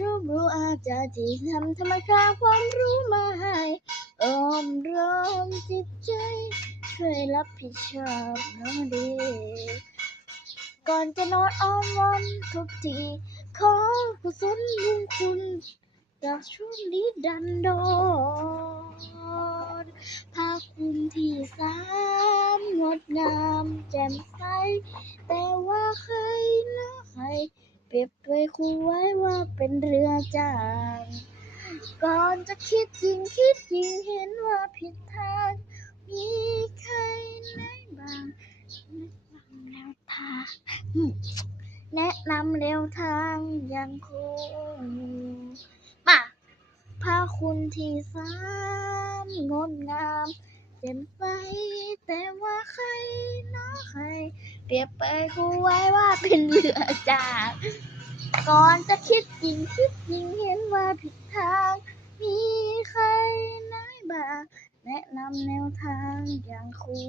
รู้อาจจะที่ทำไมค่าความรู้มาให้อ้อมร้อมจิตใจช่วยรับผิดชอบน้องดีก่อนจะนอนอ้อมวันทุกทีขอกุศลบุญคุณจากช่วงนี้ดันดอนภาคคุณที่แสนงดงามแจ่มใสแต่ว่าใครนะใครเปรียบไปคู่ไว้ว่าเป็นเรือจางก่อนจะคิดยิ่งเห็นว่าผิดทางมีใครไหนบ้างแนวทางแนะนำแนวทางยังคงมาพระคุณที่แสนงดงามเต็มใสแต่ว่าใครนะใครเปรียบไปคู่ไว้ว่าเป็นเรือจางก่อนจะคิดยิ่งเห็นว่าผิดทางมีใครไหนบ้างแนะนำแนวทางอย่างครู